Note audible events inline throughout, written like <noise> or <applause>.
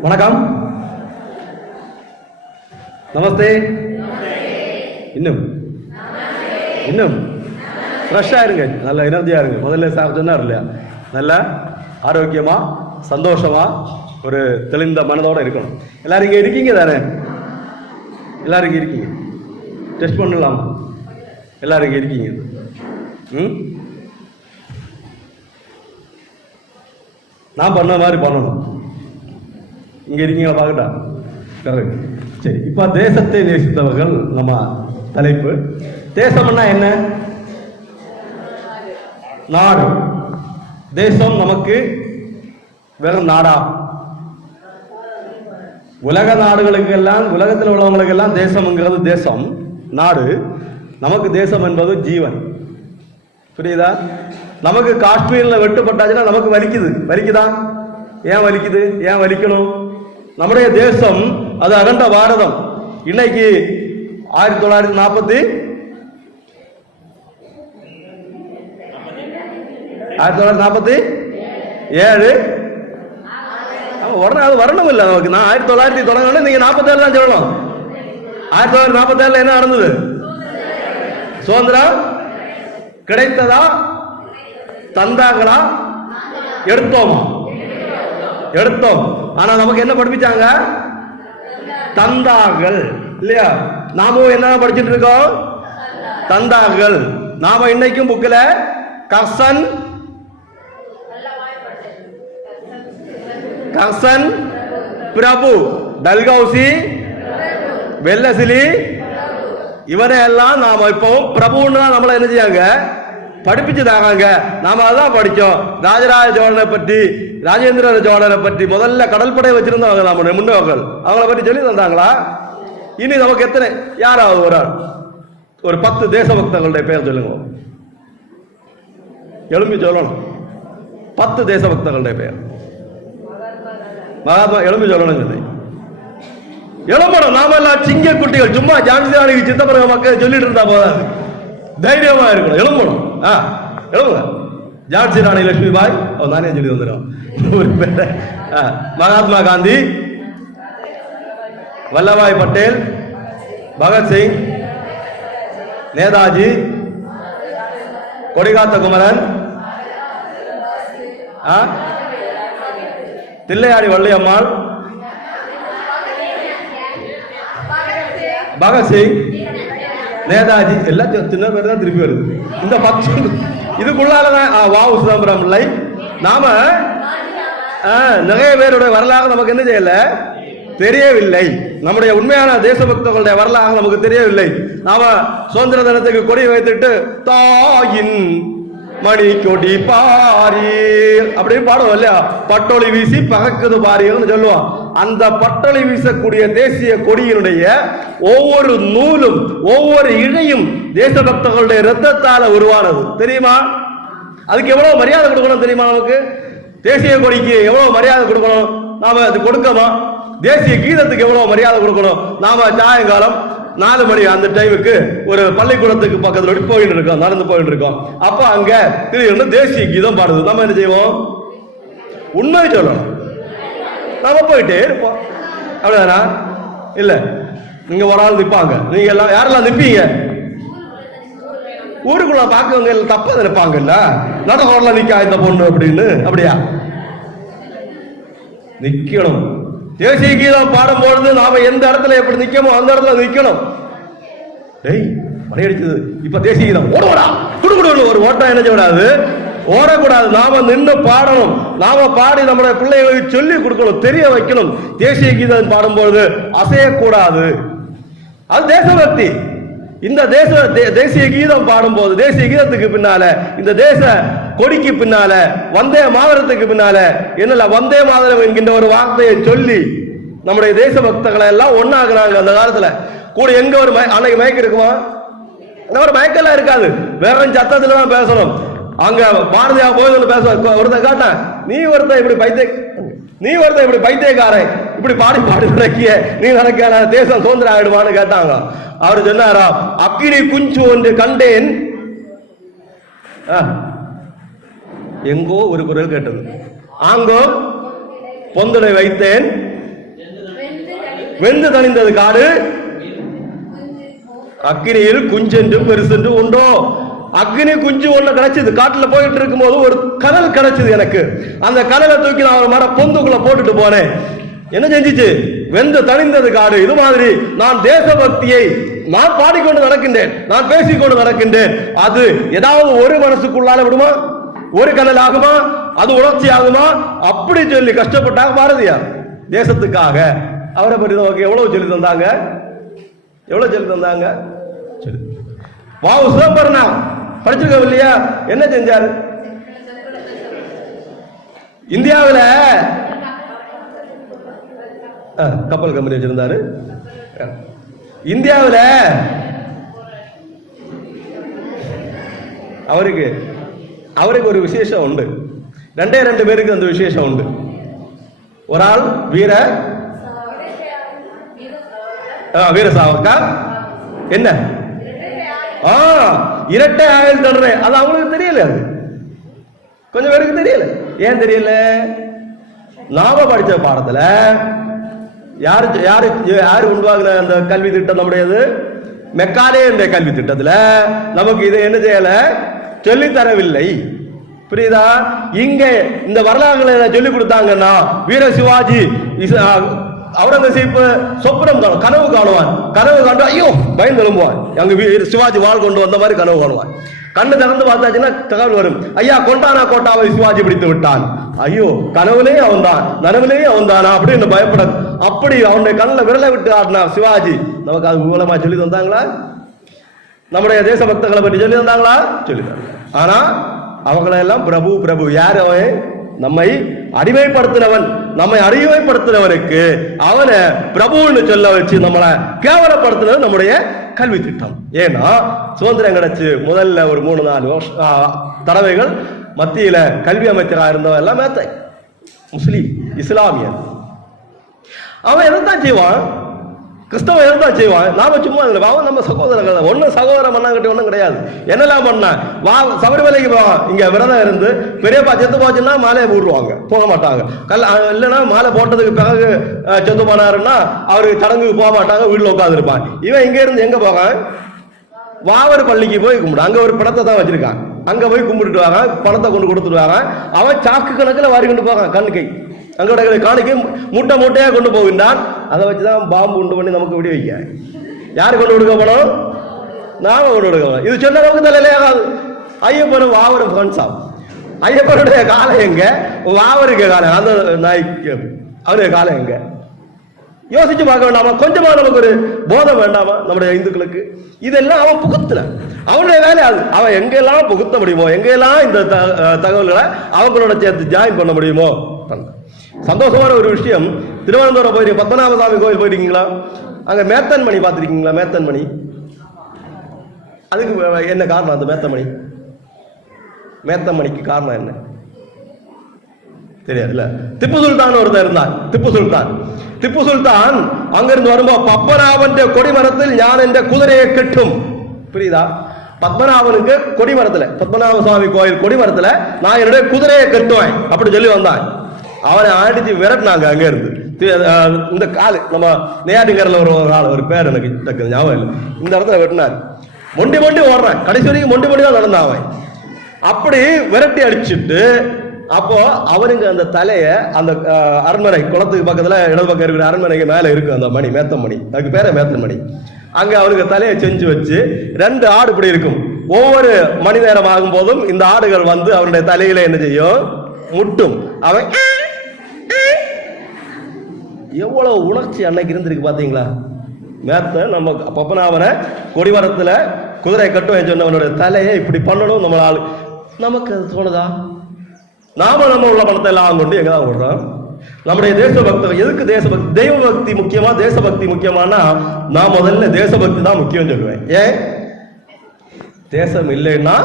வணக்கம். நமஸ்தே. இன்னும். இன்னும். ஃப்ரெஷ்ஷாக இருங்க. நல்ல எனர்ஜியாக இருங்க. முதல்ல சார் சொன்னார் இல்லையா? நல்ல ஆரோக்கியமாக சந்தோஷமாக ஒரு தெளிந்த மனதோடு இருக்கணும். எல்லாரும் இங்கே இருக்கீங்க தானே? எல்லாரும் இங்கே இருக்கீங்க. டெஸ்ட் பண்ணலாமா? எல்லாரும் இங்கே இருக்கீங்க. ம்? நான் பண்ண மாதிரி பண்ணணும். இங்கே இருக்கீங்களா பார்க்கட்டா? கரெக்ட். சரி இப்போ தேசத்தை நேசித்தவர்கள் நம்ம தலைப்பு. தேசம்னா என்ன? நாடு. தேசம் நமக்கு வெறும் நாடா? உலக நாடுகளுக்கு எல்லாம் உலகத்தில் உள்ளவங்களுக்கெல்லாம் தேசம்ங்கிறது தேசம் நாடு. நமக்கு தேசம் என்பது ஜீவன். புரியுதா? நமக்கு காஷ்மீரில் வெட்டுப்பட்டாச்சுன்னா நமக்கு வலிக்குது. வலிக்குதா? ஏன் வலிக்குது? ஏன் வலிக்கணும்? நம்முடைய தேசம் அது அகண்ட பாரதம். இன்னைக்கு ஆயிரத்தி தொள்ளாயிரத்தி நாற்பத்தி ஆயிரத்தி தொள்ளாயிரத்தி நாற்பத்தி ஏழு. உடனே அது வரணும் இல்லை நமக்கு. நான் ஆயிரத்தி தொள்ளாயிரத்தி தொடங்கணும் நீங்க நாற்பத்தேழு தான் சொல்லணும். ஆயிரத்தி தொள்ளாயிரத்தி நாற்பத்தேழுல என்ன நடந்தது? சுதந்திரம் கிடைத்ததா? தந்தாங்களா எடுத்தோமா? எடுத்தோம். ஆனா நமக்கு என்ன படிப்பிச்சாங்க? தந்தார்கள். இல்லையா? நாமும் என்ன படிச்சுட்டு இருக்கோம்? தந்தார்கள். நாம இன்னைக்கும் புக்கில் கசன் கசன் பிரபு டல்கௌசி வெள்ளசிலி இவரை எல்லாம் நாம இப்போ பிரபுன்னு தான் நம்மளை என்ன செய்யாங்க படிப்பிச்சுதாங்க நாம அதான் படிச்சோம் ராஜராஜ சோழனை பற்றி ராஜேந்திர சோழனை பற்றி முதல்ல கடற்படை வச்சிருந்தவங்க நம்ம முன்னோர்கள் அவங்கள பற்றி சொல்லி தந்தாங்களா இனி நமக்கு எத்தனை யாராவது ஒரு ஆள் ஒரு பத்து தேசபக்தர்களுடைய பெயர் சொல்லுங்க எழும்பி சொல்லணும் பத்து தேசபக்தர்களுடைய பெயர் மகாத்மா எழும்பி சொல்லணும் சொல்லி எழும்பணும் நாம எல்லாம் சிங்க குட்டிகள் சும்மா ஜான்சி சித்தப்பரக மக்கள் சொல்லிட்டு இருந்தா போதாது தைரியமா இருக்கணும். எழும்பணும். ஆ எழும்புங்க. ஜான்சி ராணி லட்சுமி பாய் அவன் தானே சொல்லி வந்துடும் ஒரு பேரை. ஆ, மகாத்மா காந்தி வல்லபாய் பட்டேல் பகத்சிங் நேதாஜி கொடிகாத்த குமரன் ஆ? தில்லையாடி வள்ளியம்மாள் பகத்சிங் நேதாஜி எல்லாம் சின்ன பேர் தான் திருப்பி வருது. இந்த பத்து இதுக்குள்ளாலதான் ஆ, வாவு சிதம்பரம் பிள்ளை நாம ஆ, நிறைய பேருடைய வரலாறு நமக்கு என்ன செய்யல? தெரியவில்லை. நம்முடைய உண்மையான தேசபக்தர்களுடைய வரலாறு நமக்கு தெரியவில்லை. நாம சுதந்திர தினத்துக்கு கொடி வைத்துட்டு தாயின் மணி கொடி பாரி அப்படின்னு பாடுவோம் இல்லையா? பட்டொளி வீசி பகக்குது பாரியர்னு சொல்லுவோம். அந்த பட்டளை வீசக்கூடிய தேசிய கொடியினுடைய ஒவ்வொரு நூலும் ஒவ்வொரு இழையும் தேசபக்தர்களுடைய ரத்தத்தால உருவானது. தெரியுமா? அதுக்கு எவ்வளவு மரியாதை கொடுக்கணும் தெரியுமா நமக்கு? தேசிய கொடிக்கு எவ்வளவு மரியாதை கொடுக்கணும்? நாம அது கொடுக்கமா? தேசிய கீதத்துக்கு எவ்வளவு மரியாதை கொடுக்கணும்? நாம சாயங்காலம் நாலு மணி அந்த டைமுக்கு ஒரு பள்ளிக்கூடத்துக்கு பக்கத்துல போயிட்டு இருக்கோம் நடந்து போயிட்டு இருக்கோம். அப்ப அங்க திடீர்னு தேசிய கீதம் பாடுது. நம்ம என்ன செய்வோம்? உண்மை சொல்லணும். நாம போயிட்டே இருப்போம். அப்படிதானா இல்ல. நீங்க ஒரு ஆள் நிப்பாங்க. நீங்க எல்லாம் யாரெல்லாம் நிப்பீங்க? ஊருக்குள்ள பார்க்கவங்க எல்லாம் தப்பா நினைப்பாங்கல்ல? நட ரோட்ல நிக்கா இந்த பொண்ணு அப்படின்னு. அப்படியா? நிக்கணும். தேசிய கீதம் பாடும்பொழுது நாம எந்த இடத்துல எப்படி நிக்கமோ அந்த இடத்துல நிக்கணும். டேய் மலையடிச்சது. இப்ப தேசிய கீதம். ஓடுவடா. குடுகுடு ஒரு ஓட்டம் என்ன செய்யக்கூடாது? ஓடக்கூடாது. நாம நின்று பாடணும். நாம பாடி நம்முடைய பிள்ளைகளுக்கு சொல்லி கொடுக்கணும் தெரிய வைக்கணும். தேசிய கீதம் பாடும்பொழுது அசையக்கூடாது. அது தேசபக்தி. இந்த தேச தே- தேசிய கீதம் பாடும்போது தேசிய கீதத்துக்கு பின்னால இந்த தேச கொடிக்கு பின்னால வந்தே மாதரத்துக்கு பின்னால என்னல வந்தே மாதரம் என்கின்ற ஒரு வார்த்தையை சொல்லி நம்முடைய தேச பக்தர்களை எல்லாம் ஒன்னாக்குறாங்க அந்த காலத்துல. கூட எங்க ஒரு மய- அன்னைக்கு மயக்கம் இருக்குமா? அங்க ஒரு மயக்கெல்லாம் இருக்காது. வேற சத்தத்துல தான் பேசணும். அங்க பாரதியா போய் பேச ஒருத்தன் காட்ட நீ ஒருத்தன் இப்படி பைத்திய நீ ஒருத்தன் இப்படி பைத்தியக்காரன். இப்படி பாடி பாடி நடக்கிய நீ நடக்க தேசம் சுதந்திரம் ஆயிடுவான்னு கேட்டாங்க. அவர் சொன்னாரா அக்கினி குஞ்சு ஒன்று கண்டேன். எங்கோ ஒரு குரல் கேட்டது. ஆங்கோ பொந்தலை வைத்தேன். வெந்து தணிந்தது காடு. அக்கினியில் குஞ்சென்று பெருசென்று உண்டோ? அக்னி குஞ்சு ஒண்ணு கிடைச்சது காட்டுல போயிட்டு இருக்கும்போது ஒரு கனல் கிடைச்சது எனக்கு. அந்த கனலை தூக்கி நான் ஒரு மர பொந்துக்குள்ள போட்டுட்டு போனேன். என்ன செஞ்சுச்சு? வெந்து தணிந்தது காடு. இது மாதிரி நான் தேசபக்தியை நான் பாடிக்கொண்டு நடக்கின்றேன். நான் பேசிக்கொண்டு நடக்கின்றேன். அது ஏதாவது ஒரு மனசுக்குள்ளால விடுமா? ஒரு கனல் ஆகுமா? அது உணர்ச்சி ஆகுமா? அப்படி சொல்லி கஷ்டப்பட்டாங்க பாரதியார். தேசத்துக்காக. அவரை பற்றி நமக்கு எவ்வளவு சொல்லி தந்தாங்க? எவ்வளவு சொல்லி தந்தாங்க? சரி வாவு சிதம்பரனா படிச்சிருக்கோம் இல்லையா? என்ன செஞ்சார்? இந்தியாவில் கப்பல் கம்பெனி வச்சிருந்தாரு. இந்தியாவில் அவருக்கு அவருக்கு ஒரு விசேஷம் உண்டு. ரெண்டே ரெண்டு பேருக்கு அந்த விசேஷம் உண்டு. ஒரு ஆள் வீர வீர சாவர்கா என்ன? ஆ இரட்டை ஆயுள் தண்டனை அது அவங்களுக்கு தெரியல அது. கொஞ்சம் பேருக்கு தெரியல. ஏன் தெரியல? நாம படித்த பாடத்துல யாரு யாரு யாரு உருவாக்குன அந்த கல்வி திட்டம் நம்முடையது மெக்காலே என்ற கல்வி திட்டத்துல நமக்கு இதை என்ன செய்யல? சொல்லித்தரவில்லை புரியுதா? இங்க இந்த வரலாறுகளை சொல்லி கொடுத்தாங்கன்னா வீர சிவாஜி இச- ஆ, அவுரங்கசீப் காணும் கனவு காணுவான். கனவு காண்டு ஐயோ பயந்து எழும்புவான் எங்க சிவாஜி வாழ் கொண்டு வந்த மாதிரி கனவு காணுவான். கண்ணு திறந்து பார்த்தாச்சுன்னா தகவல் வரும். ஐயா கொண்டானா கோட்டாவை சிவாஜி பிடித்து விட்டான். ஐயோ கனவுலேயே அவன் தான் நனவுலேயே அவன் தானா அப்படின்னு பயப்பட அப்படி அவனுடைய கண்ணில் விரலை விட்டு ஆடினா சிவாஜி நமக்கு அது மூலமா சொல்லி தந்தாங்களா? நம்முடைய தேசபக்தர்களை பற்றி சொல்லி தந்தாங்களா? சொல்லி தந்தாங்க. ஆனா அவங்களெல்லாம் பிரபு பிரபு. யார் அவன்? நம்மை அடிமைப்படுத்தினவன் நம்மை அடிமைப்படுத்தினவனுக்கு அவனை பிரபுன்னு சொல்ல வச்சு நம்மளை கேவலப்படுத்தினது நம்முடைய கல்வி திட்டம். ஏன்னா சுதந்திரம் கிடைச்சு முதல்ல ஒரு மூணு நாலு வருஷம் தடவைகள் மத்தியில கல்வி அமைச்சராக இருந்தவன் எல்லாம் மேத்தை. முஸ்லீம் இஸ்லாமியன். அவன் எதைத்தான் செய்வான்? கிறிஸ்தவம் இருந்தா செய்வான் நாம சும்மா இல்லை. அவன் நம்ம சகோதரர்கள் ஒன்றும் சகோதரம் பண்ணாங்கிட்ட ஒன்றும் கிடையாது. என்னெல்லாம் பண்ண? வா சபரிமலைக்கு போவான் இங்க விரதம் இருந்து பெரியப்பா செத்து போச்சுன்னா மாலையை போடுவாங்க போக மாட்டாங்க. கல் இல்லைன்னா மாலை போட்டதுக்கு பிறகு செத்து போனாருன்னா அவருக்கு சடங்குக்கு போக மாட்டாங்க. வீட்டில் உட்காந்துருப்பான் இவன் இங்க இருந்து எங்க போவான்? வாவர் பள்ளிக்கு போய் கும்பிடு. அங்க ஒரு படத்தை தான் வச்சிருக்கான். அங்க போய் கும்பிட்டுட்டு வாங்க. பணத்தை கொண்டு கொடுத்துட்டு வாங்க. அவன் சாக்கு கணக்கில் வாரி கொண்டு போகிறான் கண் கை அங்க கிடக்கிற மூட்டை மூட்டையாக கொண்டு போகின்றான். அதை வச்சுதான் பாம்பு உண்டு பண்ணி நமக்கு விடி வைக்க. யார் கொண்டு கொடுக்க போனோம்? நாம கொண்டு கொடுக்க போனோம். இது சொன்ன நமக்கு தலையிலேயாகாது ஐயப்பனும் வாவரும் ஃப்ரெண்ட்ஸ் ஐயப்பனுடைய காலம் எங்க? வாவருக்கு காலம். அந்த நாய்க்கு. அவனுடைய காலம் எங்க? யோசிச்சு பார்க்க வேண்டாமா. கொஞ்சமா நமக்கு ஒரு போதம் வேண்டாமா? நம்முடைய இந்துக்களுக்கு. இதெல்லாம் அவன் புகுத்துல. அவனுடைய வேலை அது. அவன் எங்கெல்லாம் புகுத்த முடியுமோ எங்கெல்லாம் இந்த த- தகவல்களை அவங்களோட சேர்த்து ஜாயின் பண்ண முடியுமோ? பண்ண சந்தோஷமான ஒரு விஷயம். திருவனந்தபுரம் போயிருக்கீங்க பத்மநாபசாமி கோயில் போயிருக்கீங்களா? அங்க மேத்தன்மணி மேத்தன் மேத்தன்மணி. அதுக்கு என்ன காரணம் அந்த மேத்தமணி மேத்தமணிக்கு காரணம் என்ன? தெரியாதுல்ல? திப்பு சுல்தான் ஒருத்தர் இருந்தான் திப்பு சுல்தான். திப்பு சுல்தான் அங்கிருந்து வரும்போது பத்மநாபன் கொடிமரத்தில் ஞான என்ற குதிரையை கட்டும். புரியுதா? பத்மநாபனுக்கு கொடிமரத்தில் பத்மநாப சுவாமி கோயில் கொடிமரத்தில் நான் என்னுடைய குதிரையை கட்டுவேன் அப்படி சொல்லி வந்தான். அவனை அடித்து விரட்டினாங்க அங்கேருந்து. இந்த காலு நம்ம நெய்யாட்டிங்கரில் ஒரு ஒரு ஆள் ஒரு பேர் எனக்கு டக்குனு ஞாபகம் இல்லை இந்த இடத்துல வெட்டினார் மொண்டி மொண்டி ஓடுறான் கடைசி வரைக்கும் மொண்டி மொண்டி தான் நடந்தான் அவன் அப்படி விரட்டி அடிச்சுட்டு அப்போ அவனுங்க அந்த தலையை அந்த அரண்மனை குளத்துக்கு பக்கத்தில் இடது பக்கம் இருக்கிற அரண்மனைக்கு மேலே இருக்கும் அந்த மணி மேத்தம் மணி அதுக்கு பேரே மேத்தன் மணி அங்க அவனுக்கு தலையை செஞ்சு வச்சு ரெண்டு ஆடு இப்படி இருக்கும் ஒவ்வொரு மணி நேரம் ஆகும் போதும் இந்த ஆடுகள் வந்து அவனுடைய தலையில என்ன செய்யும் முட்டும் அவன் எவ்வளோ உணர்ச்சி அன்னைக்கு இருந்திருக்கு பார்த்தீங்களா மேத்த நம்ம பப்பனாவனை கொடிவரத்தில் குதிரை கட்டுவேன் சொன்னவனுடைய தலையை இப்படி பண்ணணும் நம்மள ஆள். நமக்கு அது தோணுதா? நாம நம்ம உள்ள பணத்தை எல்லாம் கொண்டு எங்க தான் விடுறோம் நம்முடைய தேசபக்தி எதுக்கு தேசபக்தி? தெய்வ பக்தி முக்கியமா? தேசபக்தி முக்கியமானா நான் முதல்ல தேசபக்தி தான் முக்கியம் சொல்லுவேன். ஏன்? தேசம் இல்லைன்னா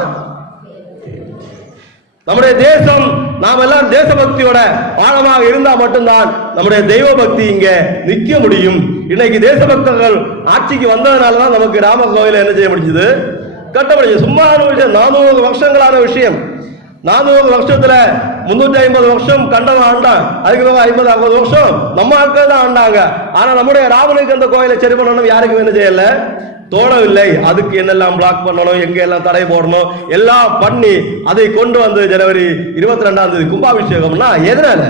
நம்முடைய தேசம் நாம் எல்லாம் தேசபக்தியோட ஆழமாக இருந்தா மட்டும்தான் நம்முடைய தெய்வ பக்தி இங்க நிக்க முடியும். இன்னைக்கு தேசபக்தர்கள் ஆட்சிக்கு வந்ததுனால தான் நமக்கு ராம கோயிலை என்ன செய்ய முடிஞ்சது? கட்ட முடிஞ்சது. சும்மா விஷயம் நானூறு வருஷங்களான விஷயம். நானூறு வருஷத்துல முந்நூற்றி ஐம்பது வருஷம் கண்டவன் ஆண்டான். அதுக்கப்புறம் ஐம்பது ஐம்பது அறுபது வருஷம் நம்ம ஆட்கள் தான் ஆண்டாங்க. ஆனா நம்முடைய ராமனுக்கு அந்த கோயிலை சரி பண்ணணும் யாருக்கும் என்ன செய்யல. தோணவில்லை அதுக்கு என்னெல்லாம் பிளாக் பண்ணணும் எங்க எல்லாம் தடை போடணும் எல்லாம் பண்ணி அதை கொண்டு வந்து ஜனவரி இருபத்தி ரெண்டாம் தேதி கும்பாபிஷேகம்னா எதனால?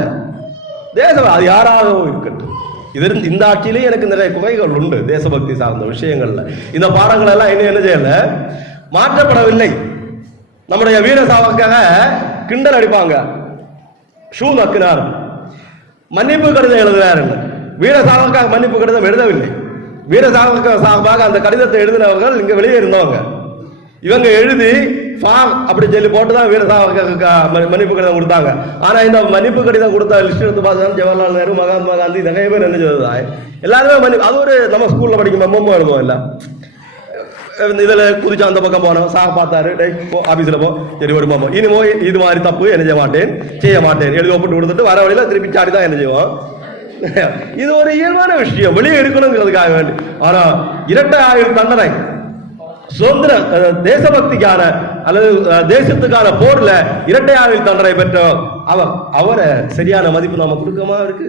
தேசம் அது யாராகவும் இருக்கட்டும். இது இந்த ஆட்சியிலேயே எனக்கு நிறைய குறைகள் உண்டு தேசபக்தி சார்ந்த விஷயங்கள்ல. இந்த பாடங்கள் எல்லாம் இன்னும் என்ன செய்யல? மாற்றப்படவில்லை. நம்முடைய வீர சாவக்காக கிண்டல் அடிப்பாங்க. ஷூ நக்கினார் மன்னிப்பு கடிதம் எழுதுகிறார்கள் வீர சாவக்காக மன்னிப்பு கடிதம் எழுதவில்லை வீர சாவக்க சாகமாக அந்த கடிதத்தை எழுதினவர்கள் இங்க வெளியே இருந்தவங்க இவங்க எழுதி ஃபா அப்படி சொல்லி போட்டு தான் வீர சாவர்கருக்கு ம- மன்னிப்பு கடிதம் கொடுத்தாங்க ஆனா இந்த மன்னிப்பு கடிதம் கொடுத்த லிஸ்ட் எடுத்து பார்த்தா ஜவஹர்லால் நேரு மகாத்மா காந்தி நிறைய பேர் என்ன செய்தது எல்லாருமே மன்னிப்பு அது ஒரு நம்ம ஸ்கூல்ல படிக்கும் மெம்மோ எழுதுவோம் இல்லை இதுல குதிச்சு அந்த பக்கம் போனோம் சார் பார்த்தாரு டேய் போ ஆபீஸ்ல போ சரி ஒரு மாமா இனிமோ இது மாதிரி தப்பு என்ன செய்ய மாட்டேன் செய்ய மாட்டேன் எழுதி ஒப்பிட்டு கொடுத்துட்டு வர வழியில திருப்பி சாடி தான் என்ன செய்வோம் இது ஒரு இயல்பான விஷயம் வெளியே எடுக்கணுங்கிறதுக்காக வேண்டி ஆனா இரட்டை ஆயுள் தண்டனை சுதந்திர தேசபக்திக்கான அல்லது தேசத்துக்கான போர்ல இரட்டை ஆயுள் தண்டனை பெற்ற அவர் அவரை சரியான மதிப்பு நாம கொடுக்கமா இருக்கு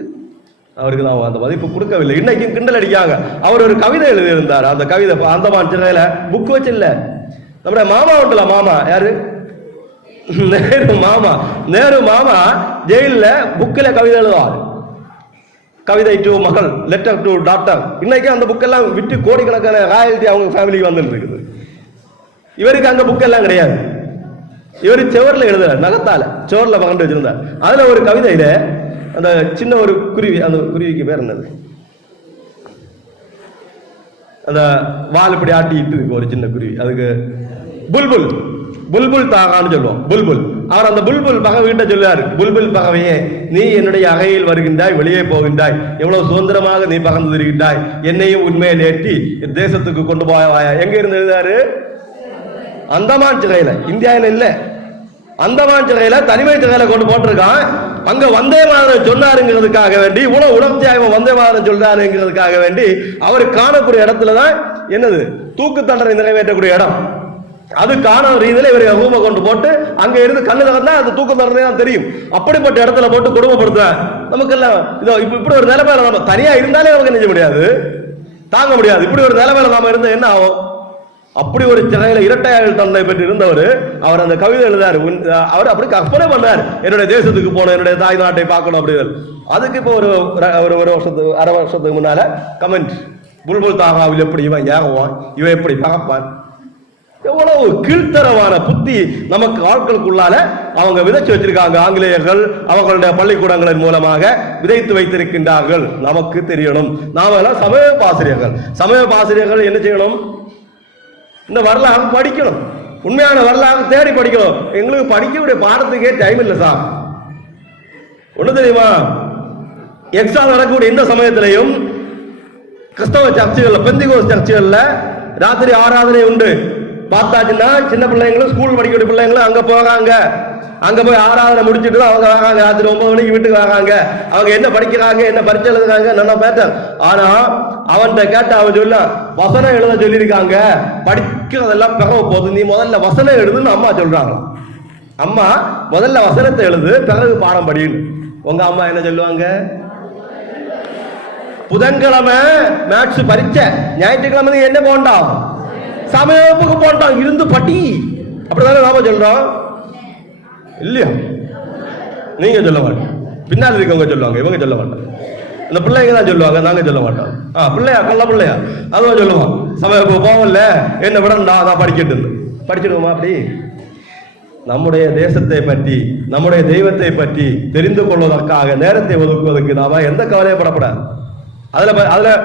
அவருக்கு நாம் அந்த மதிப்பு கொடுக்கவில்லை. இன்னைக்கும் கிண்டல் அடிக்காங்க அவர் ஒரு கவிதை எழுதியிருந்தார். அந்த கவிதை அந்தமான் சிறையில புக் வச்சில்ல நம்முடைய மாமா உண்டுல மாமா. யாரு? நேரு மாமா. நேரு மாமா ஜெயிலில் புக்கில் கவிதை எழுதுவார். கவிதை டு மகள் லெட்டர் டு டாக்டர் இன்னைக்கு அந்த புக்கெல்லாம் விட்டு கோடிக்கணக்கான ராயல்ட்டி அவங்க ஃபேமிலிக்கு வந்துட்டு இருக்குது. இவருக்கு அந்த புக்கெல்லாம் கிடையாது. இவர் செவரில் எழுதுறார் நகத்தால. செவரில் பகண்டு வச்சிருந்தார். அதில் ஒரு கவிதையில அந்த சின்ன ஒரு குருவி அந்த குருவிக்கு பேர் என்னது? அந்த வால் இப்படி ஆட்டிட்டு இருக்கு ஒரு சின்ன குருவி. அதுக்கு புல்புல் புல்புல் தாகான்னு சொல்லுவோம். புல்புல். அவர் அந்த புல்புல் பகவிட்ட சொல்லுவார். புல்புல் பகவையே நீ என்னுடைய அகையில் வருகின்றாய் வெளியே போகின்றாய். எவ்வளவு சுதந்திரமாக நீ பகர்ந்து திரிகின்றாய். என்னையும் உண்மையில் ஏற்றி தேசத்துக்கு கொண்டு போவாயா? எங்க இருந்து எழுதாரு அந்தமான் சிறையில. இந்தியாவில் இல்லை. அந்தமான் சிறையில தனிமை சிறையில கொண்டு போட்டிருக்கான். அங்க வந்தே மாதம் சொன்னாருங்கிறதுக்காக வேண்டி இவ்வளவு உணர்ச்சி ஆய்வம் வந்தே மாதம் சொல்றாருங்கிறதுக்காக வேண்டி அவர் காணக்கூடிய இடத்துல தான் என்னது? தூக்கு தண்டனை நிறைவேற்றக்கூடிய இடம். அது காண ரீதியில இவர் ரூமை கொண்டு போட்டு அங்க இருந்து கண்ணு திறந்தா அது தூக்கு தண்டனை தான் தெரியும். அப்படிப்பட்ட இடத்துல போட்டு குடும்பப்படுத்த நமக்கு எல்லாம் இதோ இப்ப இப்படி ஒரு நிலைமையில நம்ம தனியா இருந்தாலே நமக்கு என்ன முடியாது? தாங்க முடியாது. இப்படி ஒரு நிலைமையில நாம இருந்தா என்ன ஆகும்? அப்படி ஒரு சிறையில இரட்டையாளர் தந்தை பெற்று இருந்தவர் அவர் அந்த கவிதை எழுதாரு. உன்- அவர் அப்படி கற்பனை பண்ணார். என்னுடைய தேசத்துக்கு போகணும் என்னுடைய தாய் நாட்டை பார்க்கணும் அப்படின்னு அதுக்கு இப்போ ஒரு ஒரு ஒரு வருஷத்துக்கு அரை வருஷத்துக்கு முன்னால கமெண்ட் புல்புல் தாகாவில் எப்படி இவன் ஏகுவான் இவன் எப்படி பார்ப்பான் எவ்வளவு கீழ்த்தரமான புத்தி நமக்கு ஆட்களுக்குள்ளால அவங்க விதைச்சு வச்சிருக்காங்க. ஆங்கிலேயர்கள் அவங்களுடைய பள்ளிக்கூடங்களின் மூலமாக விதைத்து வைத்திருக்கின்றார்கள். நமக்கு தெரியணும். நாம எல்லாம் சமய பாசிரியர்கள். சமய பாசிரியர்கள் என்ன செய்யணும்? இந்த வரலாறு படிக்கணும். உண்மையான வரலாறு தேடி படிக்கணும். எங்களுக்கு படிக்கக்கூடிய பாடத்துக்கே டைம் இல்லை சார் ஒன்று தெரியுமா? எக்ஸாம் நடக்கக்கூடிய இந்த சமயத்திலையும் கிறிஸ்தவ சர்ச்சுகளில் பெந்திகோஸ் சர்ச்சுகளில் ராத்திரி ஆராதனை உண்டு. பார்த்தாச்சுன்னா சின்ன பிள்ளைங்களும் ஸ்கூல் படிக்கக்கூடிய பிள்ளைங்களும் அங்கே போகாங்க. அங்க போய் ஆராதனை முடிச்சிட்டு தான் அவங்க வராங்க ராத்திரி ஒன்பது மணிக்கு வீட்டுக்கு வராங்க அவங்க என்ன படிக்கிறாங்க என்ன பரிச்சை எழுதுறாங்க நல்லா பேட்டர் ஆனா அவன்கிட்ட கேட்ட அவன் சொல்ல வசனம் எழுத சொல்லியிருக்காங்க. படிக்கிறதெல்லாம் பிறகு போகுது. நீ முதல்ல வசனம் எழுதுன்னு அம்மா சொல்றாங்க. அம்மா முதல்ல வசனத்தை எழுது பிறகு பாடம் படின்னு உங்க அம்மா என்ன சொல்லுவாங்க? புதன்கிழமை மேட்ச் பரீட்சை. ஞாயிற்றுக்கிழமை நீ என்ன போண்டாம்? சமயப்புக்கு போண்டாம். இருந்து பட்டி அப்படிதானே நாம சொல்றோம். இல்லையா? நீங்க சொல்ல மாட்டோம் பின்னால் இருக்கவங்க சொல்லுவாங்க இவங்க சொல்ல மாட்டாங்க. இந்த பிள்ளைங்க தான் சொல்லுவாங்க நாங்க சொல்ல மாட்டோம். ஆ பிள்ளையா? கொல்ல பிள்ளையா? அதுவும் சொல்லுவான் சமய வகுப்பு போகல. என்ன விட நான் படிக்கட்டு படிச்சிடுவோமா அப்படி? நம்முடைய தேசத்தை பற்றி நம்முடைய தெய்வத்தை பற்றி தெரிந்து கொள்வதற்காக நேரத்தை ஒதுக்குவதற்கு நாம எந்த கவலையப்படக்கூடாது அதுல அதில் அதில்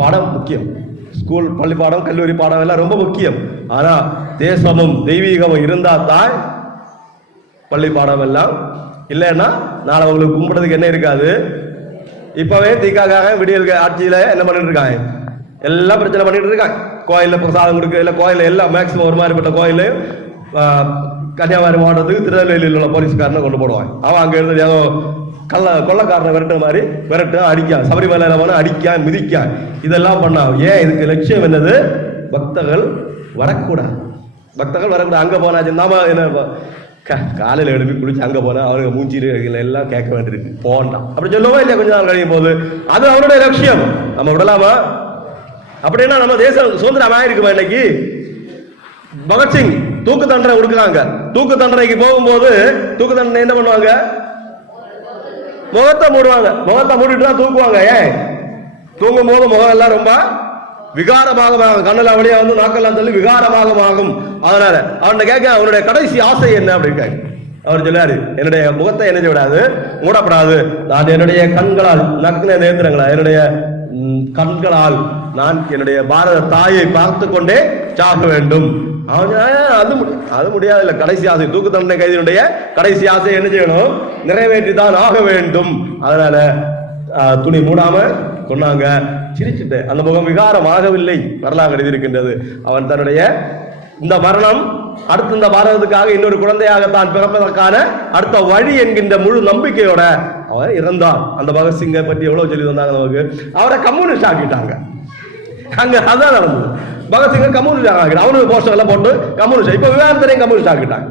பாடம் முக்கியம். ஸ்கூல் பள்ளி பாடம் கல்லூரி பாடம் எல்லாம் ரொம்ப முக்கியம். ஆனால் தேசமும் தெய்வீகமும் இருந்தால் தான் பள்ளி பாடம் எல்லாம். இல்லைன்னா நாளை அவங்களுக்கு கும்பிடுறதுக்கு என்ன இருக்காது? இப்பவே தீக்காக விடியல் ஆட்சியில் என்ன பண்ணிட்டு இருக்காங்க? எல்லாம் பிரச்சனை பண்ணிட்டு இருக்காங்க. கோயிலில் பிரசாதம் கொடுக்க இல்லை கோயிலில் எல்லாம் மேக்சிமம் ஒரு மாதிரிப்பட்ட கோயில் கன்னியாகுமரி மாவட்டத்துக்கு திருநெல்வேலியில் உள்ள போலீஸ்காரனை கொண்டு போடுவாங்க. அவன் அங்கே இருந்து ஏதோ கள்ள கொள்ளக்காரனை விரட்டுற மாதிரி விரட்டு அடிக்கான். சபரிமலையில் போனால் அடிக்கான் மிதிக்கான். இதெல்லாம் பண்ணா ஏன் இதுக்கு லட்சியம் என்னது? பக்தர்கள் வரக்கூடாது. பக்தர்கள் வரக்கூடாது. அங்கே போனாச்சு நாம என்ன காலையில் எழுப்பி குளிச்சு அங்கே போனால் அவருக்கு மூஞ்சி எல்லாம் கேட்க வேண்டியிருக்கு. போண்டாம். அப்படி சொல்லவோ இல்லையா கொஞ்ச நாள் கழியும் போது? அது அவருடைய லட்சியம். நம்ம விடலாமா? அப்படின்னா நம்ம தேசம் சுதந்திரம் ஆயிருக்குமா இன்னைக்கு பகத்சிங் தூக்கு தண்டனை கொடுக்குறாங்க. தூக்கு தண்டனைக்கு போகும்போது தூக்கு தண்டனை என்ன பண்ணுவாங்க? முகத்தை மூடுவாங்க. முகத்தை மூடிட்டு தான் தூக்குவாங்க. ஏன் தூங்கும் போது முகம் எல்லாம் ரொம்ப விகாரமாக ஆகும். கண்ணெல்லாம் வழியா வந்து நாக்கெல்லாம் தள்ளி விகாரமாக ஆகும் அதனால அவன் கேட்க அவனுடைய கடைசி ஆசை என்ன? அப்படின்னு கேட்க. அவர் சொல்லாரு என்னுடைய முகத்தை என்ன விடாது மூடப்படாது. நான் என்னுடைய கண்களால் நக்ன நேந்திரங்களா என்னுடைய கண்களால் நான் என்னுடைய பாரத தாயை பார்த்து கொண்டே சாக வேண்டும். அவன் அது அது முடியாது இல்லை கடைசி ஆசை தூக்கு தண்டனை கைதியினுடைய கடைசி ஆசை என்ன செய்யணும்? நிறைவேற்றி தான் ஆக வேண்டும். அதனால துணி மூடாம சொன்னாங்க. சிரிச்சுட்டு அந்த முகம் விகாரமாகவில்லை. வரலாறு எழுதியிருக்கின்றது. அவன் தன்னுடைய இந்த மரணம் அடுத்து இந்த பாரதத்துக்காக இன்னொரு குழந்தையாக தான் பிறப்பதற்கான அடுத்த வழி என்கின்ற முழு நம்பிக்கையோட அவன் இறந்தான் அந்த பகத்சிங்கை பற்றி எவ்வளவு சொல்லி தந்தாங்க நமக்கு? அவரை கம்யூனிஸ்ட் ஆக்கிட்டாங்க. அங்க அதான் நடந்தது. பகத்சிங்கை கம்யூனிஸ்ட் ஆகிட்டாங்க அவனுக்கு போஸ்டர் எல்லாம் போட்டு கம்யூனிஸ்ட் இப்ப விவேகானந்தரையும் கம்யூனிஸ்ட் ஆக்கிட்டாங்க.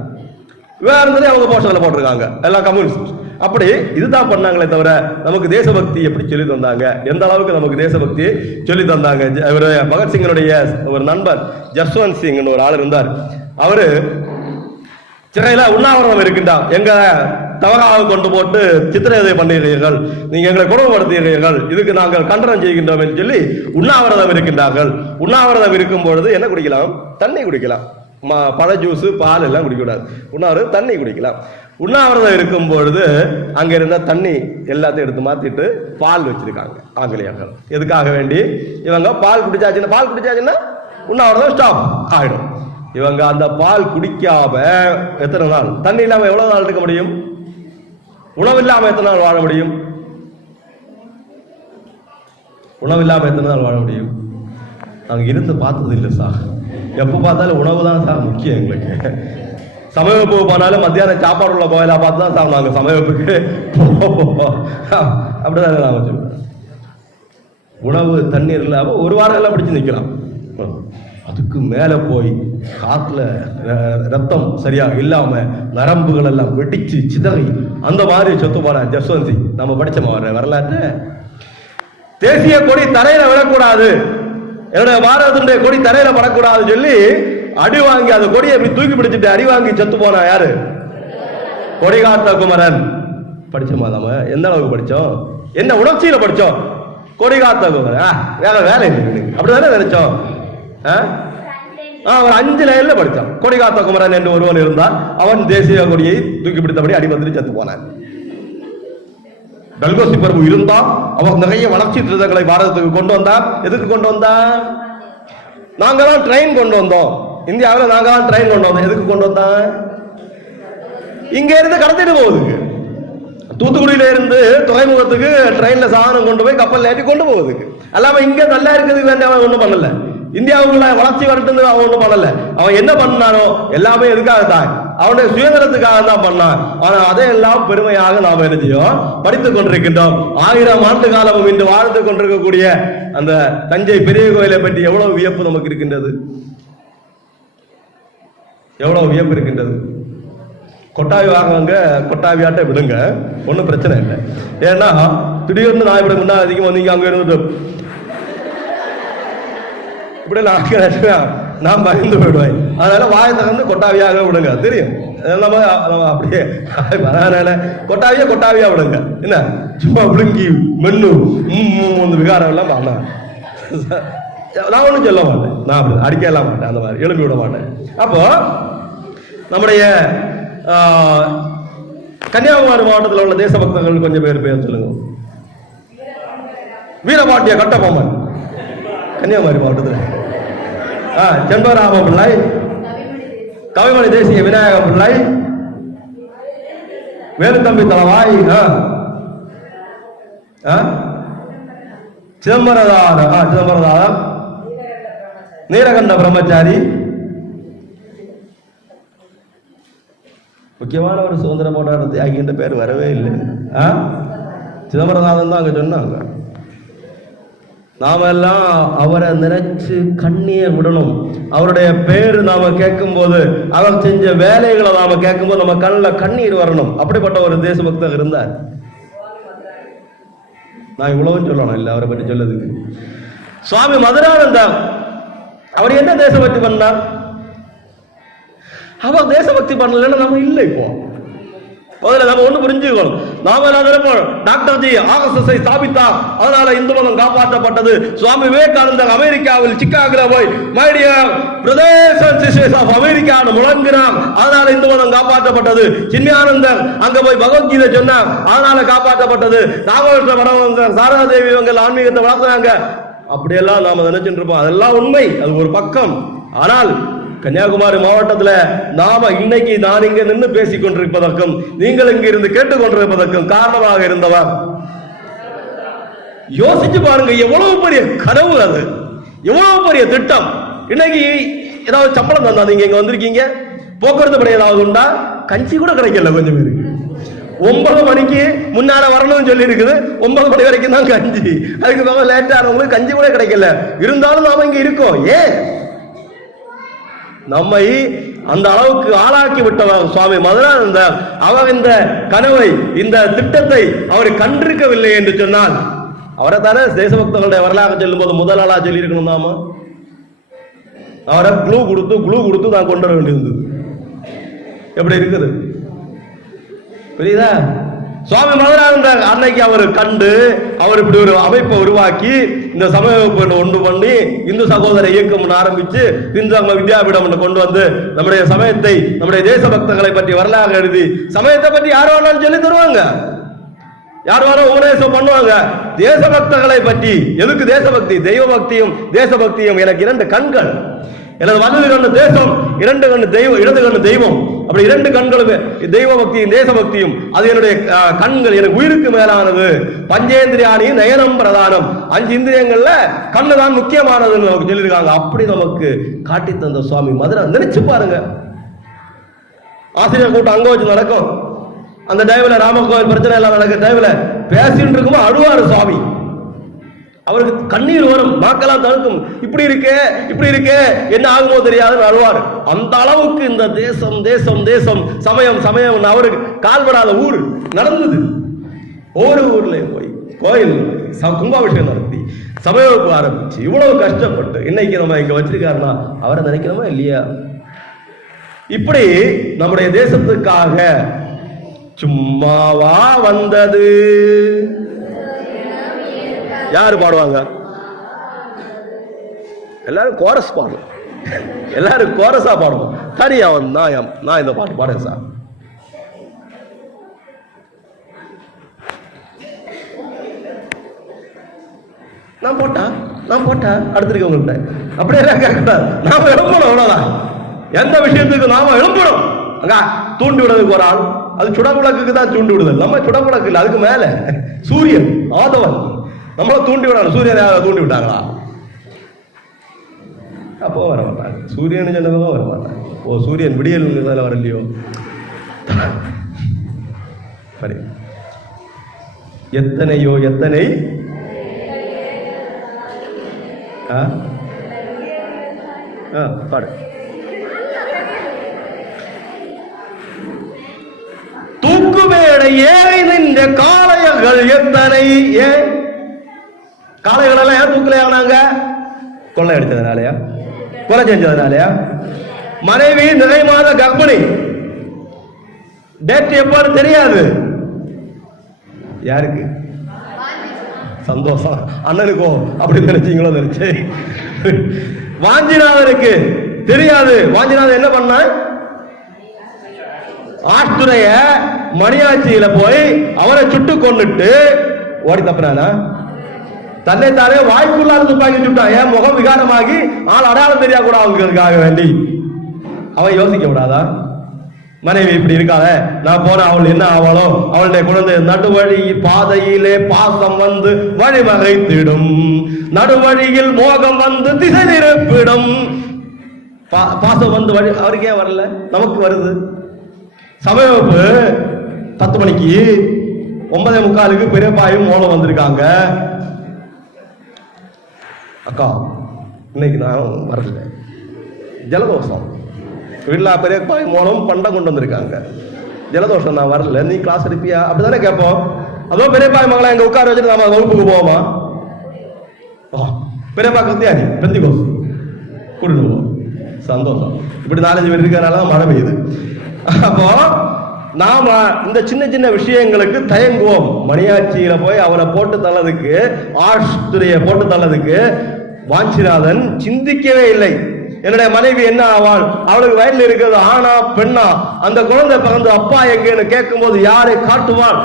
விவேகானந்தரையும் அவங்க போஸ்டர்ல போட்டிருக்காங்க. எல்லாம் கம்யூனிஸ்ட். அப்படி இதுதான் பண்ணாங்களே தவிர நமக்கு தேசபக்தி எப்படி சொல்லி தந்தாங்க? எந்த அளவுக்கு நமக்கு தேசபக்தி சொல்லி தந்தாங்க? ஜ- பகத்சிங்கனுடைய ஒரு நண்பர் ஜஸ்வந்த் சிங்னு ஒரு ஆள் இருந்தார். அவரு சிறையில உண்ணாவிரதம் இருக்கின்றார். எங்க தவறாக கொண்டு போட்டு சித்திரவதை பண்ணுகிறீர்கள் நீங்க எங்களை கொடுமைப்படுத்துகிறீர்கள் இதுக்கு நாங்கள் கண்டனம் செய்கின்றோம் என்று சொல்லி உண்ணாவிரதம் இருக்கின்றார்கள். உண்ணாவிரதம் இருக்கும் பொழுது என்ன குடிக்கலாம்? தண்ணி குடிக்கலாம். மா பழ ஜூஸ் பால் எல்லாம் குடிக்கக்கூடாது. உண்ணாவிரதம் தண்ணி குடிக்கலாம். உண்ணாவிரதம் இருக்கும் பொழுது அங்க இருந்த தண்ணி எல்லாத்தையும் எடுத்து மாத்திட்டு பால் வச்சிருக்காங்க ஆங்கிலேயர்கள். எதுக்காக வேண்டி? இவங்க பால் குடிச்சாச்சுன்னா பால் குடிச்சாச்சுன்னா உண்ணாவிரதம் ஸ்டாப் ஆயிடும். இவங்க அந்த பால் குடிக்காம எத்தனை நாள்? தண்ணி இல்லாம எவ்வளவு நாள் இருக்க முடியும்? உணவு இல்லாம எத்தனை நாள் வாழ முடியும்? உணவு இல்லாம எத்தனை நாள் வாழ முடியும்? நாங்க இருந்து பார்த்தது இல்லை சார். எப்போ பார்த்தாலும் உணவு தான் சார் முக்கியம் எங்களுக்கு. சமயப்பு போனாலும் மத்தியானம் சாப்பாடு உள்ள கோயிலாக பார்த்து தான் சார் நாங்க சமயப்புக்கு அப்படிதான் நான் சொல்றோம் உணவு தண்ணீர் இல்லாமல் ஒரு வாரம் எல்லாம் பிடிச்சு நிற்கலாம் அதுக்கு மேலே போய் காற்றுல ர- ரத்தம் சரியாக இல்லாமல் நரம்புகள் எல்லாம் வெடிச்சு சிதறி அந்த மாதிரி சொத்து போன ஜஸ்வந்த் சிங் நம்ம படித்த வரலாற்று. தேசிய கொடி தரையில விடக்கூடாது என்னுடைய பாரதத்துடைய கொடி தரையில படக்கூடாது சொல்லி அடி வாங்கி அந்த கொடியை இப்படி தூக்கி பிடிச்சிட்டு அடி வாங்கி செத்து போனா யாரு? கொடிகாத்த குமரன். படிச்சோமா நாம? எந்த அளவுக்கு படிச்சோம்? என்ன உணர்ச்சியில படிச்சோம்? கொடிகாத்த குமரன். வேற வேலை இல்லை அப்படிதானே நினைச்சோம்? ஆ? ஆ, ஒரு அஞ்சு லைன்ல படித்தான் கொடிகாத்த குமரன் என்று ஒருவன் இருந்தான் அவன் தேசிய கொடியை தூக்கி பிடித்தபடி அடிபட்டு செத்து போனான். டல்கோசி பிரபு இருந்தான் அவர் நிறைய வளர்ச்சி திட்டங்களை பாரதத்துக்கு கொண்டு வந்தார். எதுக்கு கொண்டு வந்தார்? நாங்களாம் ட்ரெயின் கொண்டு வந்தோம். இந்தியாவில் நாங்க தான் ட்ரெயின் கொண்டு வந்தோம். எதுக்கு கொண்டு வந்தாங்க இங்க இருந்து கடத்திட்டு போகுதுக்கு தூத்துக்குடியில இருந்து துறைமுகத்துக்கு ட்ரெயின்ல சாதனம் கொண்டு போய் கப்பல் ஏற்றி கொண்டு போகுதுக்கு அல்லாம இங்க நல்லா இருக்கிறதுக்கு வேண்டிய அவன் ஒன்றும் பண்ணல. இந்தியாவுக்குள்ள வளர்ச்சி வரட்டுன்னு அவன் ஒன்றும் பண்ணல. அவன் என்ன பண்ணானோ எல்லாமே எதுக்காக தான் அவனுடைய சுயநலத்துக்காக தான் பண்ணான். ஆனா அதையெல்லாம் பெருமையாக நாம் எழுதியோம் படித்துக் கொண்டிருக்கின்றோம். ஆயிரம் ஆண்டு காலமும் இன்று வாழ்ந்து கொண்டிருக்கக்கூடிய அந்த தஞ்சை பெரிய கோயிலை பற்றி எவ்வளவு வியப்பு நமக்கு இருக்கின்றது? எவ்வளோ வியப்பு இருக்கின்றது கொட்டாவி வாங்குவாங்க கொட்டாவியாட்ட விடுங்க ஒன்றும் பிரச்சனை இல்லை ஏன்னா திடீர்னு நான் இப்படி முன்னா அதிகமாக வந்தீங்க அங்கே இருந்துட்டு இப்படி நான் நான் பயந்து போயிடுவேன் அதனால வாயை திறந்து கொட்டாவியாக விடுங்க தெரியும் நம்ம நம்ம அப்படியே அதனால கொட்டாவியா கொட்டாவியா விடுங்க என்ன சும்மா விழுங்கி மென்னு ம், வந்து விகாரம் எல்லாம் பண்ண நான் ஒன்றும் சொல்ல மாட்டேன். நான் அப்படி அடிக்கலாம் மாட்டேன். அந்த மாதிரி. எழுப்பி விட மாட்டேன். அப்போ நம்முடைய கன்னியாகுமரி மாவட்டத்தில் உள்ள தேசபக்தர்கள் கொஞ்சம் பேர் பேர் சொல்லுங்க. வீரபாண்டிய கட்டபொம்மன். கன்னியாகுமரி மாவட்டத்தில். ஆ செண்பராம பிள்ளை. கவிமணி தேசிய விநாயக பிள்ளை. வேலுத்தம்பி தளவாய் ஆ. ஆ? சிதம்பரதாரம் சிதம்பரதாரம். நீலகண்ட பிரம்மச்சாரி. முக்கியமான ஒரு சுதந்திர போராட்ட தியாகின்ற பேர் வரவே இல்லை. ஆ? சிதம்பரநாதன் தான் அங்க சொன்னாங்க. நாம எல்லாம் அவரை நினைச்சு கண்ணீர் விடணும். அவருடைய பேர் நாம கேட்கும்போது அவர் செஞ்ச வேலைகளை நாம கேட்கும்போது நம்ம கண்ணில் கண்ணீர் வரணும். அப்படிப்பட்ட ஒரு தேசபக்தர் இருந்தார். நான் இவ்வளவும் சொல்லணும் இல்லை அவரை பற்றி சொல்லதுக்கு. சுவாமி மதுரானந்தம். அவர் என்ன தேசபக்தி பண்ணார்? அவர் தேசபக்தி பண்ணலன்னா நம்ம இல்லை இப்போ. முதல்ல நம்ம ஒண்ணு புரிஞ்சுக்கணும். நாம எல்லாம் டாக்டர் ஜி ஆர்எஸ்எஸ்ஐ ஸ்தாபித்தார். அதனால இந்து மதம் காப்பாற்றப்பட்டது. சுவாமி விவேகானந்தர் அமெரிக்காவில் சிக்காகோல போய் மைடிய பிரதேச சிஸ்டர்ஸ் ஆஃப் அமெரிக்கான்னு முழங்கினார் அதனால இந்து மதம் காப்பாற்றப்பட்டது. சின்மயானந்தர் அங்க போய் பகவத்கீதை சொன்னார். அதனால காப்பாற்றப்பட்டது. ராமகிருஷ்ண பரமஹம்சர் சாரதா தேவி இவங்க ஆன்மீகத்தை வளர்த்தாங்க அப்படியெல்லாம் நாம நினைச்சுட்டு இருப்போம். அதெல்லாம் உண்மை. அது ஒரு பக்கம். ஆனால் கன்னியாகுமரி மாவட்டத்துல நாம இன்னைக்கு நான் இங்க நின்று பேசிக் கொண்டிருப்பதற்கும் நீங்கள் இங்க இருந்து கேட்டுக் கொண்டிருப்பதற்கும் காரணமாக இருந்தவர். யோசிச்சு பாருங்க எவ்வளவு பெரிய கனவு அது. எவ்வளவு பெரிய திட்டம். இன்னைக்கு ஏதாவது சம்பளம் தந்தா நீங்க இங்க வந்திருக்கீங்க? போக்குவரத்து படை ஏதாவது உண்டா? கஞ்சி கூட கிடைக்கல கொஞ்சம் பேருக்கு. ஒன்பது மணிக்கு முன்னால வரணும்னு சொல்லி இருக்குது ஒன்பது மணி வரைக்கும் தான் கஞ்சி. அதுக்கு மேல லேட்டா ஆனவங்களுக்கு கஞ்சி கூட கிடைக்கல. இருந்தாலும் நாம இங்க இருக்கோம். ஏன்? நம்மை அந்த அளவுக்கு ஆளாக்கி விட்டவர் சுவாமி மதுரானந்த அவர் இந்த கனவை இந்த திட்டத்தை அவர் கண்டிருக்கவில்லை என்று சொன்னால் அவரை தானே தேசபக்தர்களுடைய வரலாறு சொல்லும் போது முதல் ஆளா சொல்லி இருக்கணும் நாம? அவரை குழு கொடுத்து குழு கொடுத்து நான் கொண்டு வர வேண்டியிருந்தது. எப்படி இருக்குது? புரியுதா? சுவாமி மதுரானந்தர் அன்னைக்கு அவர் கண்டு அவர் இப்படி ஒரு அமைப்பை உருவாக்கி இந்த சமய வகுப்பு ஒன்று பண்ணி இந்து சகோதர இயக்கம் ஆரம்பிச்சு இந்து வித்யாபீடம் கொண்டு வந்து நம்முடைய சமயத்தை நம்முடைய தேசபக்தர்களை பற்றி வரலாறு எழுதி சமயத்தை பற்றி யார் வேணாலும் சொல்லி தருவாங்க. யார் வேணா உபதேசம் பண்ணுவாங்க. தேசபக்தர்களை பற்றி எதுக்கு தேசபக்தி? தெய்வ பக்தியும் தேசபக்தியும் எனக்கு இரண்டு கண்கள். எனது வலது கண்ணு தேசம் இரண்டு கண்ணு தெய்வம் இடது கண்ணு தெய்வம். அப்படி இரண்டு கண்களுமே தெய்வ பக்தியும் தேசபக்தியும் அது என்னுடைய கண்கள் எனக்கு உயிருக்கு மேலானது. பஞ்சேந்திரியானி நயனம் பிரதானம். அஞ்சு இந்திரியங்கள்ல கண்ணு தான் முக்கியமானதுன்னு நமக்கு சொல்லியிருக்காங்க. அப்படி நமக்கு காட்டி தந்த சுவாமி மதுரை நினைச்சு பாருங்க. ஆசிரியர் கூட்டம் அங்க வச்சு நடக்கும். அந்த டைம்ல ராமகோவில் பிரச்சனை எல்லாம் நடக்கிற டைம்ல பேசிட்டு இருக்குமோ அழுவாரு சுவாமி. அவருக்கு கண்ணீர் வரும். நாக்கெல்லாம் தடுக்கும் இப்படி இருக்கே இப்படி இருக்கே என்ன ஆகுமோ தெரியாதுன்னு அழுவார். அந்த அளவுக்கு இந்த தேசம் தேசம் தேசம் சமயம் சமயம் அவருக்கு கால்படாத ஊர் நடந்தது. ஒவ்வொரு ஊர்லயும் போய் கோயில் கும்பாபிஷேகம் நடத்தி சமய ஆரம்பிச்சு இவ்வளவு கஷ்டப்பட்டு இன்னைக்கு நம்ம இங்க வச்சிருக்காருன்னா அவரை நினைக்கிறோமா இல்லையா? இப்படி நம்முடைய தேசத்துக்காக சும்மாவா வந்தது. யாரு பாடுவாங்க? எல்லாரும் கோரஸ் பாடுவோம் எல்லாரும் கோரஸா பாடுவோம் தனி அவன் நான் நான் இந்த பாட்டு பாடுறேன் சார். நான் போட்டேன் நான் போட்டேன் அடுத்திருக்க உங்கள்கிட்ட அப்படியே எல்லாம் கேட்கக்கூடாது. நாம எழும்பணும் அவ்வளோதான் எந்த விஷயத்துக்கு நாம எழும்பணும் அங்க தூண்டி விடுறதுக்கு ஒரு ஆள். அது சுடவிளக்குக்கு தான் தூண்டி விடுதல். நம்ம சுடவிளக்கு இல்லை அதுக்கு மேல. சூரியன் ஆதவன். நம்மளை தூண்டி விடாங்க சூரியன் யாராவது தூண்டி விட்டாங்களா? அப்போ வர மாட்டாங்க சூரியன் சொன்னவங்க வர மாட்டாங்க ஓ சூரியன் விடியல் வரலையோ? சரி. எத்தனையோ எத்தனை? ஆ? ஆ பாடு. தூக்குமேடை ஏறி நின்ற காளையர்கள் எத்தனை? ஏன் காளைகளெல்லாம் ஏன் தூக்கலையானாங்க கொள்ளை அடித்ததுனாலயா? கொலை செஞ்சதுனாலயா? மனைவி நிறை மாத கர்ப்பிணி. டேட் எப்போன்னு தெரியாது. யாருக்கு? சந்தோஷம். அண்ணனுக்கோ? அப்படி நினைச்சீங்களோ நினைச்சு வாஞ்சிநாதனுக்கு தெரியாது. வாஞ்சிநாதன் என்ன பண்ண ஆஷ்துரைய மணியாட்சியில போய் அவரை சுட்டு கொண்டுட்டு ஓடி தப்புனானா தன்னை தானே வாய்ப்புள்ளாத துப்பாக்கி சுட்டான் ஏன் முகம் விகாரமாகி ஆள் அடையாளம் தெரியா கூட அவங்களுக்காக வேண்டி? அவன் யோசிக்க விடாதா? மனைவி இப்படி இருக்காத நான் போன அவள் என்ன ஆவாளோ? அவளுடைய குழந்தை நடுவழி பாதையிலே பாசம் வந்து வழிவகைத்திடும் நடுவழியில் மோகம் வந்து திசை நிரப்பிடும். பா- பாசம் வந்து வழி அவருக்கே வரல? நமக்கு வருது. சமயப்பு வகுப்பு பத்து மணிக்கு ஒன்பதே முக்காலுக்கு பெரியப்பாயும் மோளம் வந்திருக்காங்க. அக்கா இன்னைக்கு நான் வரல. ஜலதோஷம். வீட்டில் பெரியப்பாய் மூலம் பண்டம் கொண்டு வந்திருக்காங்க. ஜலதோஷம் நான் வரல. நீ கிளாஸ் எடுப்பியா? அப்படி தானே கேட்போம். அதோ பெரியப்பாய் மகளை எங்கள் உட்கார வச்சுட்டு நாம வகுப்புக்கு போவோமா? ஆ, பெரியப்பா கிருத்தியானி பெந்தி கோஸ் கூட்டிட்டு போவோம். சந்தோஷம். இப்படி நாலஞ்சு பேர் இருக்கிறனால தான் மழை பெய்யுது. அப்போ நாம இந்த சின்ன சின்ன விஷயங்களுக்கு தயங்குவோம். மணியாட்சியில போய் அவனை போட்டு தள்ளதுக்கு ஆஷ்துரைய போட்டு தள்ளதுக்கு வாஞ்சிநாதன் சிந்திக்கவே இல்லை. என்னுடைய மனைவி என்ன ஆவாள்? அவளுக்கு வயலில் இருக்கிறது ஆணா பெண்ணா? அந்த குழந்தை பிறந்து அப்பா எங்கன்னு கேட்கும்போது யாரை காட்டுவான்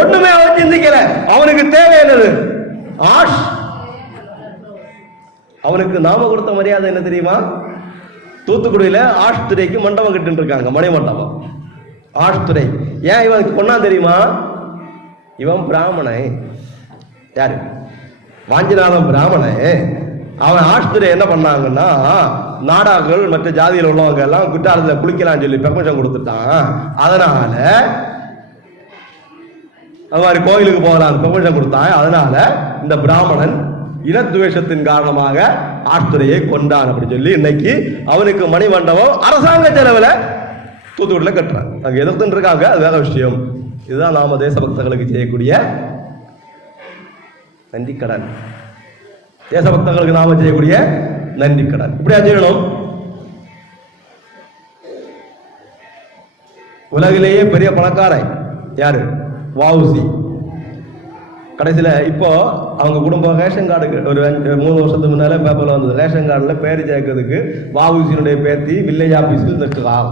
ஒண்ணுமே அவன் சிந்திக்கல. அவனுக்கு தேவை என்னது? ஆஷ் அவனுக்கு நாம கொடுத்த மரியாதை என்ன தெரியுமா? தூத்துக்குடியில ஆஷ்துரைக்கு மண்டபம் கட்டு இருக்காங்க மணி மண்டபம் ஆஷ்துரை ஏன் இவனுக்கு பொண்ணா தெரியுமா? இவன் பிராமணன். யாரு? வாஞ்சிநாதன் பிராமணன். அவன் ஆஷ்துரை என்ன பண்ணாங்கன்னா நாடாக்கள் மற்ற ஜாதியில் உள்ளவங்க எல்லாம் குற்றாலத்தில் குளிக்கலாம்னு சொல்லி பெர்மிஷன் கொடுத்துட்டான். அதனால அது மாதிரி கோயிலுக்கு போகலாம் பெர்மிஷன் கொடுத்தான் அதனால இந்த பிராமணன் இனத்துவேஷத்தின் காரணமாக ஆஷ்துரையை கொண்டான் அப்படின்னு சொல்லி இன்னைக்கு அவனுக்கு மணிமண்டபம் அரசாங்க செலவில் தூத்துக்குடியில் கட்டுறாங்க. அங்கே எதிர்த்துருக்காங்க அது வேற விஷயம். இதுதான் நாம தேசபக்தர்களுக்கு செய்யக்கூடிய நன்றி கடன் தேசபக்தர்களுக்கு நாம செய்யக்கூடிய நன்றி கடன் இப்படியா செய்யணும்? உலகிலேயே பெரிய பணக்காரன் யாரு? வாவுசி கடைசியில் இப்போ அவங்க குடும்பம் ரேஷன் கார்டுக்கு ஒரு மூணு வருஷத்துக்கு முன்னால பேப்பரில் வந்தது. ரேஷன் கார்டில் பேர் சேர்க்கறதுக்கு வாவுசியினுடைய பேத்தி வில்லேஜ் ஆஃபீஸில் நிற்கிறார்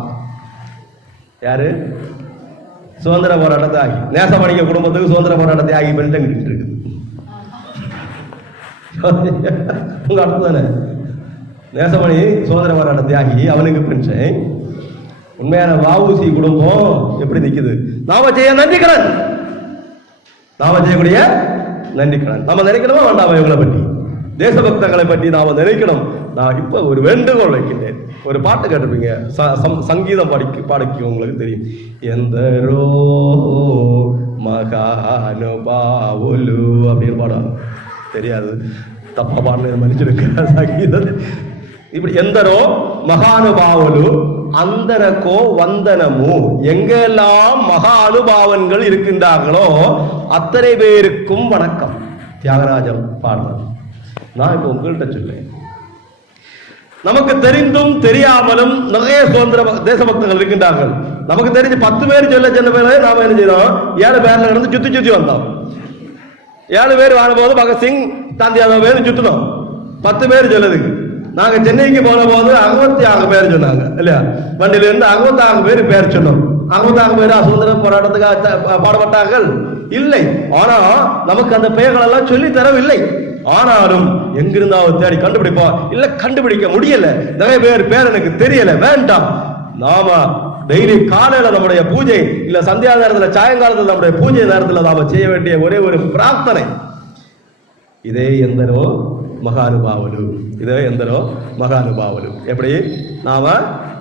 யாரு? சுதந்திர போராட்ட தியாகி நேசமணிக்க குடும்பத்துக்கு சுதந்திர போராட்ட தியாகி பெண்டம் கிட்டு இருக்குது. <laughs> உங்க அடுத்து தானே? நேசமணி சுதந்திர போராட்ட தியாகி அவனுக்கு பென்ஷன் உண்மையான வாவுசி குடும்பம் எப்படி நிக்குது? நாம செய்ய நன்றி நாம செய்யக்கூடிய நன்றி நம்ம நினைக்கணுமா வேண்டாமா இவங்களை பற்றி? தேசபக்தர்களை பற்றி நாம நினைக்கணும். நான் இப்போ ஒரு வேண்டுகோள் வைக்கின்றேன். ஒரு பாட்டு கேட்டிருப்பீங்க. சங்கீதம் பாடிக்கு பாடிக்கு உங்களுக்கு தெரியும். எந்தரோ மகானுபாவுலு அப்படின்னு பாடம் தெரியாது. தப்பா பாடின மன்னிச்சிருக்க சங்கீதம். இப்படி எந்தரோ மகானுபாவலு அந்தரக்கோ வந்தனமு எங்கெல்லாம் மகா அனுபாவன்கள் இருக்கின்றார்களோ அத்தனை பேருக்கும் வணக்கம். தியாகராஜன் பாடல் நான் இப்போ உங்கள்கிட்ட சொல்லேன் நமக்கு தெரிந்தும் தெரியாமலும் நிறைய சுதந்திர தேசபக்தர்கள் இருக்கின்றார்கள். நமக்கு தெரிஞ்சு பத்து பேர் சொல்ல சொன்ன பேரே நாம என்ன செய்யறோம் ஏழு பேர்ல இருந்து சுத்தி சுத்தி வந்தோம். ஏழு பேர் வரும்போது பகத்சிங் காந்தி யாதவ் பேர் சுத்தினோம். பத்து பேர் சொல்லதுக்கு நாங்க சென்னைக்கு போன போது அறுபத்தி ஆறு பேர் சொன்னாங்க இல்லையா? வண்டியில இருந்து அறுபத்தி ஆறு பேர் பேர் சொன்னோம். அறுபத்தி ஆறு பேர் சுதந்திர போராட்டத்துக்காக பாடுபட்டார்கள்? இல்லை. ஆனா நமக்கு அந்த பெயர்கள் எல்லாம் சொல்லி தரவில்லை ஆனாலும் எங்கிருந்தாவது தேடி கண்டுபிடிப்பா? இல்ல கண்டுபிடிக்க முடியல. நிறைய பேர் பேர் எனக்கு தெரியல. வேண்டாம். நாம டெய்லி காலையில நம்முடைய பூஜை இல்ல சந்தியா நேரத்துல சாயங்காலத்துல நம்முடைய பூஜை நேரத்துல நாம செய்ய வேண்டிய ஒரே ஒரு பிரார்த்தனை. இதே எந்தரோ மகானுபாவலு. இதே எந்தரோ மகானுபாவலு. எப்படி? நாம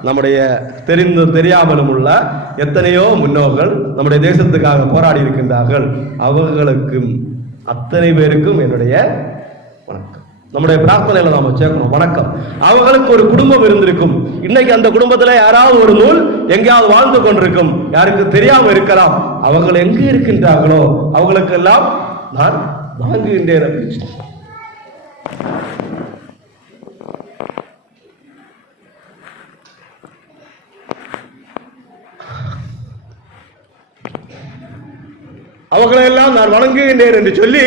நம்முடைய தெரிந்தும் தெரியாமலும் உள்ள எத்தனையோ முன்னோர்கள் நம்முடைய தேசத்துக்காக போராடி இருக்கின்றார்கள். அவர்களுக்கும் அத்தனை பேருக்கும் என்னுடைய நம்முடைய பிரார்த்தனையில நாம சேர்க்கணும். வணக்கம். அவங்களுக்கு ஒரு குடும்பம் இருந்திருக்கும். இன்னைக்கு அந்த குடும்பத்துல யாராவது ஒரு நூல் எங்கேயாவது வாழ்ந்து கொண்டிருக்கும். யாருக்கு தெரியாம இருக்கலாம். அவர்கள் எங்கே இருக்கின்றார்களோ அவங்களுக்கெல்லாம் நான் வாங்குகின்றேன் அப்படின்னு அவர்களையெல்லாம் நான் வணங்குகின்றேன் என்று சொல்லி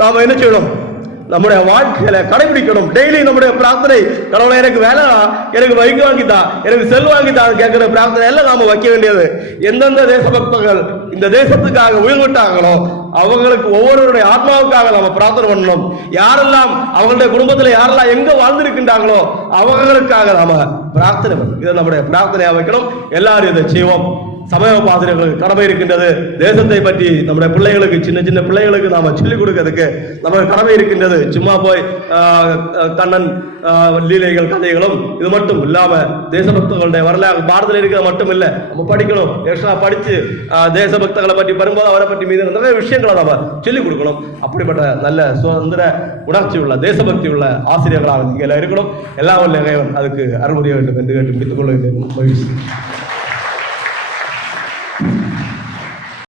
நாம என்ன செய்யணும்? நம்முடைய வாழ்க்கையில கடைபிடிக்கணும். டெய்லி நம்முடைய பிரார்த்தனை. கடவுளை எனக்கு வேலை எனக்கு பைக் வாங்கித்தா எனக்கு செல் வாங்கித்தா கேட்கிற பிரார்த்தனை எல்லாம் நாம வைக்க வேண்டியது. எந்தெந்த தேசபக்தர்கள் இந்த தேசத்துக்காக உயிர் விட்டாங்களோ அவங்களுக்கு ஒவ்வொருவருடைய ஆத்மாவுக்காக நாம பிரார்த்தனை பண்ணணும். யாரெல்லாம் அவங்களுடைய குடும்பத்துல யாரெல்லாம் எங்க வாழ்ந்திருக்கின்றாங்களோ அவங்களுக்காக நாம பிரார்த்தனை பண்ணணும். இதை நம்முடைய பிரார்த்தனையா வைக்கணும். எல்லாரும் இதை செய்வோம். சமயபாசிரியர்களுக்கு கடமை இருக்கின்றது. தேசத்தை பற்றி நம்முடைய பிள்ளைகளுக்கு சின்ன சின்ன பிள்ளைகளுக்கு நாம சொல்லிக் கொடுக்கறதுக்கு நமக்கு கடமை இருக்கின்றது. சும்மா போய் ஆஹ், கண்ணன் ஆஹ், லீலைகள் கதைகளும் இது மட்டும் இல்லாம தேசபக்தர்களுடைய வரலாறு பாரதத்தில் இருக்கிறது மட்டும் இல்ல நம்ம படிக்கணும். எக்ஸ்ட்ரா படிச்சு ஆஹ், தேசபக்தர்களை பற்றி வரும்போது அவரை பற்றி மீது நிறைய விஷயங்களை நாம சொல்லிக் கொடுக்கணும். அப்படிப்பட்ட நல்ல சுதந்திர உணர்ச்சி உள்ள தேசபக்தி உள்ள ஆசிரியர்களாக இருக்கணும். எல்லா வல்ல இறைவன் அதுக்கு அருள்புரிய வேண்டும் என்று கேட்டு முடித்துக் கொள்ள வேண்டும் மகிழ்ச்சி.